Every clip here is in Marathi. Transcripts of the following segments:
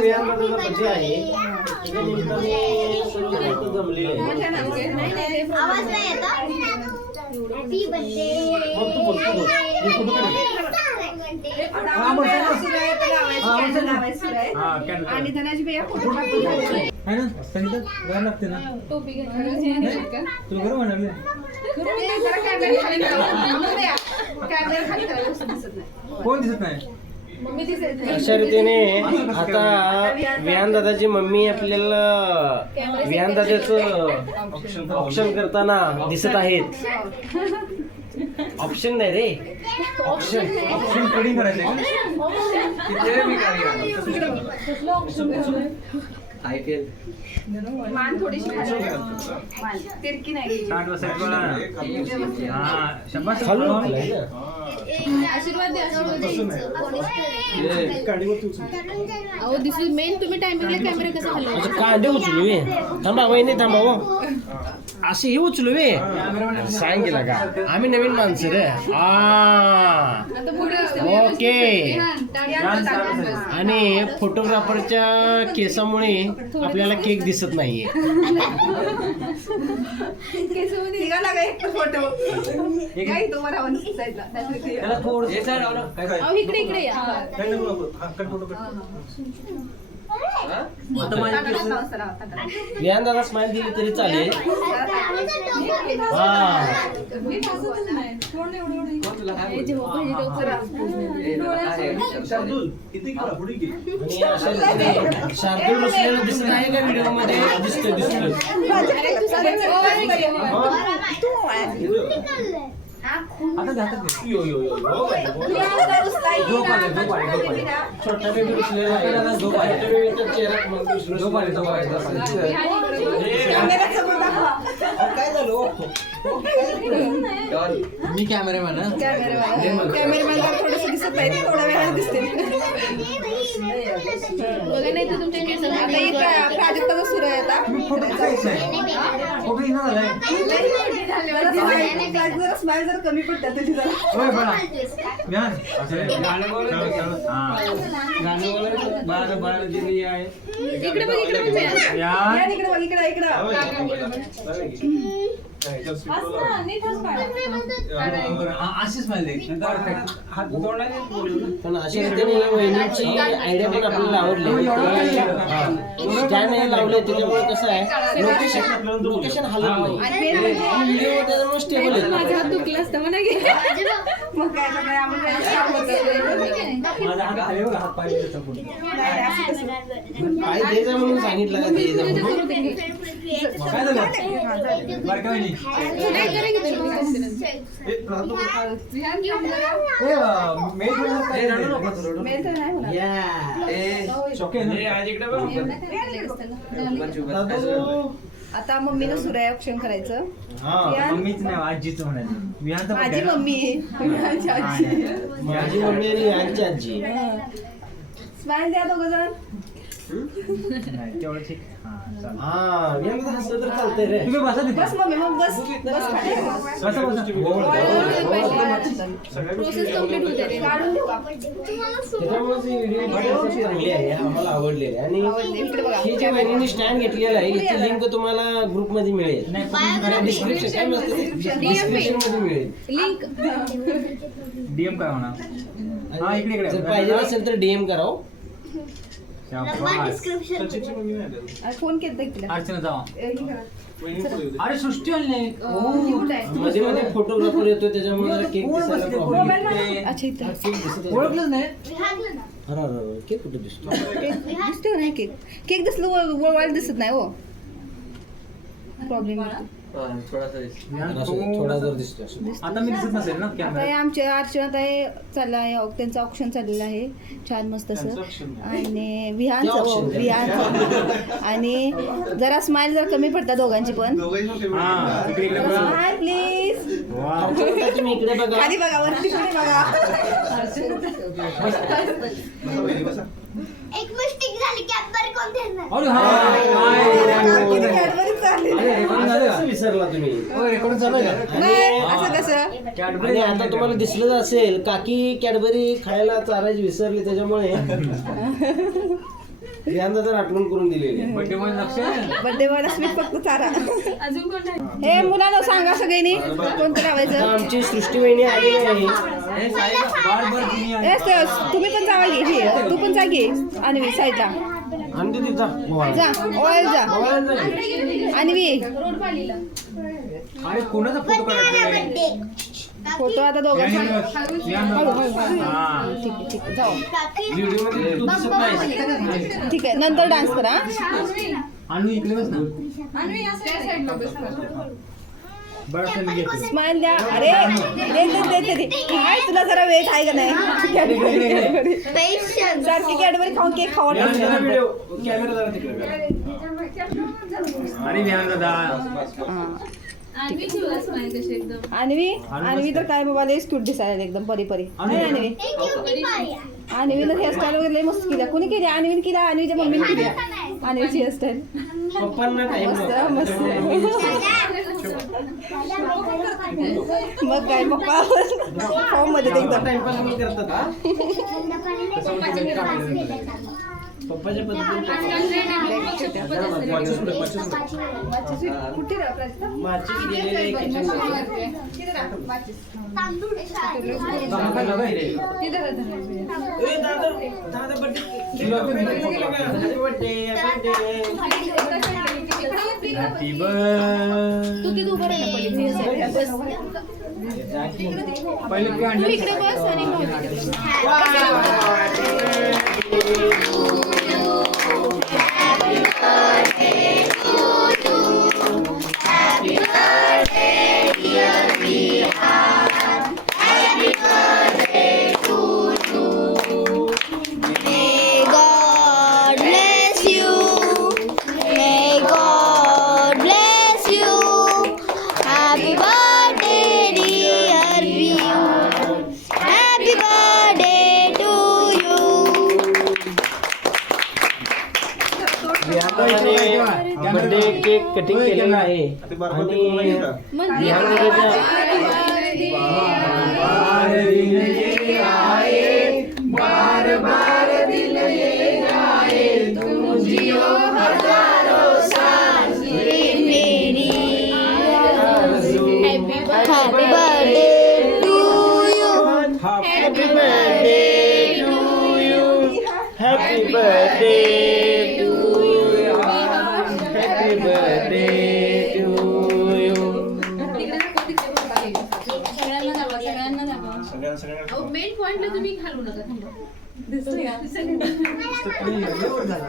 व्यायाम दादाचा बर्थडे आहे त्याच्या सर्व लोकं जमलेले आहेत. आवाज नाही येत हॅपी बर्थडे तू बोल, तू बोल. मी कुठं काढेल? आणि धनाजी भैया फोटो काढून आहे ना संगीता गार लागते ना तुला बरं म्हणाले कॅमेरा खाली करा, व्यवस्थित दिसत नाही. कोण दिसत नाही मम्मी दिसत नाही. अशा रीतीने आता विहान दादाची मम्मी आपल्याला विहान दादाचं ऑप्शन करताना दिसत आहेत. ऑप्शन नाही रे. ऑप्शन ऑप्शन ट्रेडिंग करायचं मान थोडीशी खाली. करा. मान. तिरकी नाही. आशीर्वाद द्या. अहो दिस इज मेन तुम्ही टायमिंगला कॅमेरा कसा हलवायचा कांदे उचलू वे थांबा वहिनी थांबा हो. असे हे उचलू वे सांग गेला का? आम्ही नवीन माणसं रे. आ. ओके. आणि फोटोग्राफरच्या केसामुळे आपल्याला केक दिसत नाहीये. फोटो? त्याला थोडं काय काय अहो इकडे इकडे या काय नको नको. हा, कट फोटो कट आता माझे ताटाला केस लावा, लावा, ताटाला. विहान दादा स्माइल दिली तरी चालेल. हा हे जेव्हा पाहिजे तेव्हा शार्दूल बसलेलं दिसत आहे का व्हिडिओमध्ये दिसतोय दिसतोय आता जातात ते. यो यो यो यो. झोप आली, झोप आली, झोप आली. छोटा बेबी बसलेला आहे झोप आली. छोट्या बेबीच्या चेहऱ्यात मग दुसरं- झोप आली, झोप आली, झोप आली. कॅमेऱ्यासमोर दाखवा. मी कॅमेरामॅन आहे. कॅमेरामॅन थोडंसं दिसत नाही थोड्या वेळाने दिसते. बघा नाही तर तुमच्या आता केसाला एक प्राजक्ताचा सुरू आहे आता. जरा स्माईल कमी पडतात तुझी इकडे बघ इकडे इकडे इकडे अशी स्माईल पण वहिनीची आयडिया पण आपल्याला आवडली स्टँड लावले त्याच्यामुळे कसं आहे लोकेशन लोकेशन हलत नाही स्टेबल आहे माझा हात की खाली बघा, हात पाय त्याचा पण. नाही, नाही, असं कसं. काय द्यायचं म्हणून सांगितलं का द्यायचं म्हणून? काय झालं? बारका वहिनी. नाही? करा की. ए, अं, मेल ठेवलं काय नाही. मेल तर नाही होणार. या. शॉक आहे ना? दादू. आता मम्मीनं सुरू आहे ऑप्शन करायचं हा मम्मीच नाही आजीच म्हणायचं. विहानचा माझी आहे. मम्मी. माझी आजी. माझी मम्मी आणि यांची आजी. स्माईल द्या दोघं जण. नाही, तेवढं ठीक हा, चालेल. यांना हसलं तर चालतंय रे. तुम्ही बसा तिथे. बस मम्मी मग बस बस खाली. बसा बसा. प्रोसेस कंप्लीट होते रे. काढून देऊ का? त्याच्यामुळे व्हिडिओ बघायला चांगली आहे. आम्हाला आवडलेली आहे. आणि इकडे बघा. ही जी वहिनीने स्टँड घेतलेला आहे याची लिंक तुम्हाला ग्रुपमध्ये मिळेल. डिस्क्रिप्शन काय म्हणतात? डिस्क्रिप्शनमध्ये मिळेल. लिंक DM काय होणार हा, इकडे, इकडे. जर पाहिजे असेल तर डीएम कराव. फोन केला तिला अर्चना जावा हे करा. अरे सृष्टी? मध्ये मध्ये फोटोग्राफर येतो त्याच्यामुळे जरा केक दिसायला अच्छा इथं ओळखलंच नाही अरे अरे अरे, केक कुठे दिसतो दिसतो केक केक दिसलं वळवायला दिसत नाही हो प्रॉब्लेम असं थोडा जर दिसतो असं. आता मी दिसत नसेल ना आता हे कॅमेरा आमच्या अर्चनात आहे चाललं आहे त्यांचं ऑप्शन चाललेलं आहे. छान मस्त असं. आणि विहानचं ते हो. विहानचं. आणि जरा स्माईल जरा कमी पडतात दोघांची पण. हा इकडे इकडे बघा. स्माईल प्लीज वा आता तुम्ही इकडे बघा. खाली बघा वरती खाली बघा. एक मिस्टेक झाली कॅडबरी कोण देणार? अरे हा किती Cadbury चालली. अरे रेकॉर्डिंग झालं असं विसरला तुम्ही. का रेकॉर्डिंग चालू आहे का? नाही आणि असं कसं? आणि आता तुम्हाला दिसलंच असेल काकी कॅडबरी खायला चारायची विसरली त्याच्यामुळे. यंदा तर आठवण करून दिलेली आहे. बर्थडे फक्त चारा. अजून कोण नाही? हे मुलांना सांगा सगळ्यांनी. कोणतं आता लावायचं आमची सृष्टी वहिनी आलेली आहे. हे तुम्ही आहे. ए स- तुम्ही पण जावा घे तू पण जा घे अन्वी साईडला आणि जा. जा. गोव्याला अरे कोणाचा फोटो काढायचा आहे? फोटो आता दोघांचा हा. ठीक आहे ठीक आहे. जाऊ. व्हिडिओमध्ये तू दिसत नाहीस. ठीक आहे नंतर डान्स करा हा? आणू इकडे बस. ना स्माइल द्या. अरे देते देते दे काय? तुला जरा वेळ आहे का नाही? सारखी कॅडबरी खाऊन केक खावा जरा वाटतं. व्हिडिओ कॅमेरा जरा तिकडे कर. अरे व्यान दादा. आणखी ठेवलास नाही कशी एकदम? अन्वी? अन्वी तर काय बाबा लय क्यूट दिसायला एकदम परी परी. आहे ना अन्वी? अन्वीनं हेअरस्टाईल वगैरे लय मस्त केल्या. कोणी केली? अन्वीने केल्या अन्वीच्या मम्मीने केल्या? अन्वीची हेअरस्टाईल मस्त मस्त. मग काय पप्पा फॉर्ममध्ये हा? दादा, दादा birthday. तू तिथे उभं राहा पहिले पहिले तू? इकडे बस आणि मग तिकडे. May केक कटिंग केलेला आहे. आणि बार दिन ये आए, बार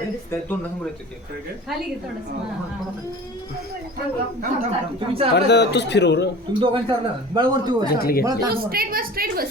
येतो ते. खाली घे थोडंसं. तूच फिरव र तुम्ही दोघांनी चालला बळवरती. बळ. स्ट्रेट बस स्ट्रेट बस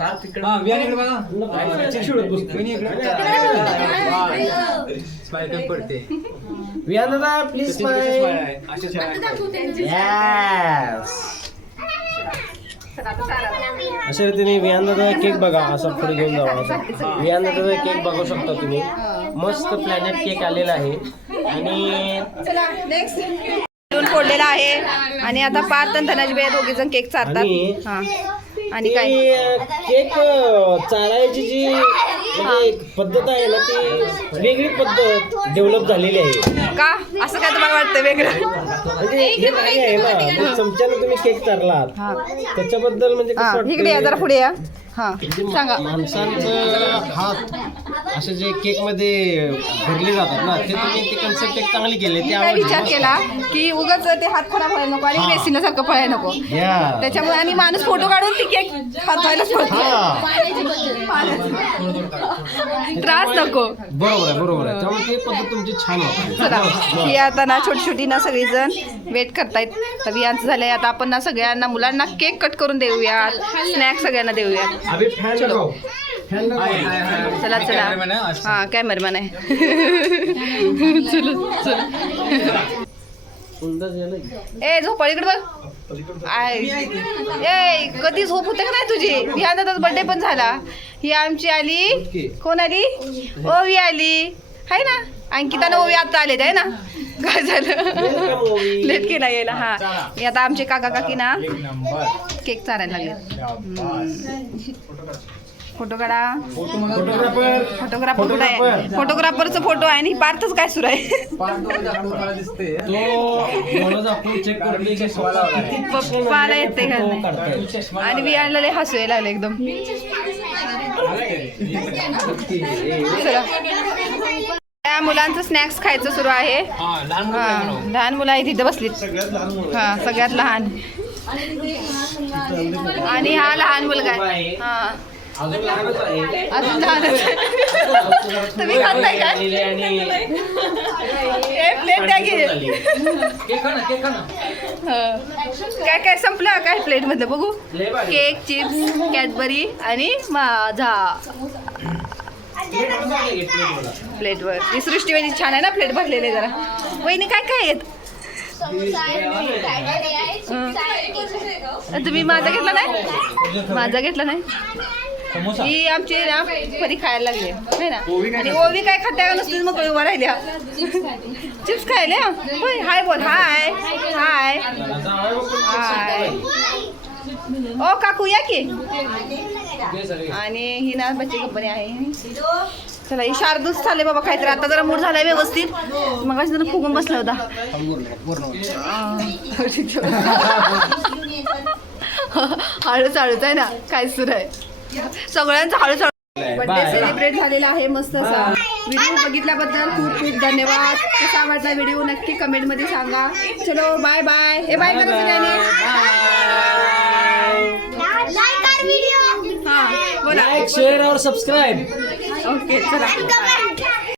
हा, पडते. विहान दादा प्लीज तशी कशी स्माईल स्माईल आहे? अशा स्माईल आहे. दाखव त्यांची यस अशा रीतीने विहान दादा केक बघा असा पुढे घेऊन जावा असा. विहान दादा केक बघू शकता तुम्ही. मस्त प्लॅनेट केक आलेला आहे. आणि चला नेक्स्ट फोडलेला आहे. आणि आता पाच आणि धनाजी बाई दोघे जण केक चारतात. आणि- हा. काय? केक चाळायची जी म्हणजे पद्धत आहे ना ती वेगळी पद्धत डेव्हलप झालेली आहे. का? असं काय तुम्हाला वाटतं वेगळं? म्हणजे हे नाही आहे ना म्हणजे चमच्याने तुम्ही केक हा. त्याच्याबद्दल म्हणजे हा कसं इकडे या जरा पुढे या. हा जे मा- सांगा. माणसांचं हात असे जे केकमध्ये भरले जातात ना ते तुम्ही ते कन्सेप्ट एक चांगली केली ते काय विचार. केला की उगाच ते हात खराब व्हायला नको आणि पळायला नको. Yeah. त्याच्यामुळे आणि माणूस फोटो काढून ती केक हात व्हायला हा. त्रास नको. बरोबर आहे बरोबर आहे. त्यामुळे ती पद्धत तुमची छान चला होती ही आता ना छोटी छोटी ना सगळीजण वेट करतायत. तर यांचं झालंय. आता आपण ना सगळ्यांना मुलांना केक कट करून देऊयात स्नॅक्स सगळ्यांना आहे. चला. चला असं. हा कॅमेरामॅन आहे. चला चला. ए झोप इकडे बघ. आय. ए कधी झोप होते का नाही तुझी? ह्या दादाच बर्थडे पण झाला. ही आमची आली. कोण आली? ओवी आली. आहे ना? अंकितानं ओवी आता आले आहे ना? काय झालं. लेट केला यायला हा. आता आमचे काका काकी ना केक चारायला लागले. फोटो काढा फोटोग्राफर फोटोग्राफर आहे? फोटोग्राफरचा फोटो आहे आणि पार्थच काय सुरू आहे? पप्पाला येते आणि मी आणलेले हसू यायला लागले एकदम. त्या मुलांचं स्नॅक्स खायचं सुरू आहे. हा, लहान मुलं आहे तिथे बसलीत. हा सगळ्यात लहान. आणि हा लहान मुलगा आहे. हा. अजून लहानच आहे. तुम्ही खाताय का? हे प्लेट द्या की. हा. काय काय संपलं? काय प्लेट मधलं बघू. केक चिप्स कॅडबरी आणि माझा प्लेटवर. ही सृष्टी वहिनी छान आहे ना प्लेट भरलेले जरा. वहिनी काय काय आहेत? तुम्ही माझा घेतला नाही. माझा घेतला नाही? ही आमची ना परी खायला लागली है ना? आणि ओवी काय खात्या नसतील मग उभा राहिल्या. चिप्स खायला? होय हाय बोल हाय. हाय. हाय. ओ काकू या की. आणि ही ना बच्ची कंपनी आहे. चला ही शारदूच चालले बाबा काहीतरी. आता जरा मूड झालाय व्यवस्थित. मग जरा फुगून बसला होता. हळूच हळूच आहे ना. काय सुरू आहे? सगळ्यांचं हळूच हळू बर्थडे सेलिब्रेट झालेला आहे मस्त असा. व्हिडिओ बघितल्याबद्दल खूप खूप धन्यवाद. कसा वाटला व्हिडिओ नक्की कमेंटमध्ये सांगा. चलो बाय बाय हे बाय करा सगळ्यांनी. लाईक कर व्हिडिओ हा बोला. शेअर और सब्सक्राइब ओके चला.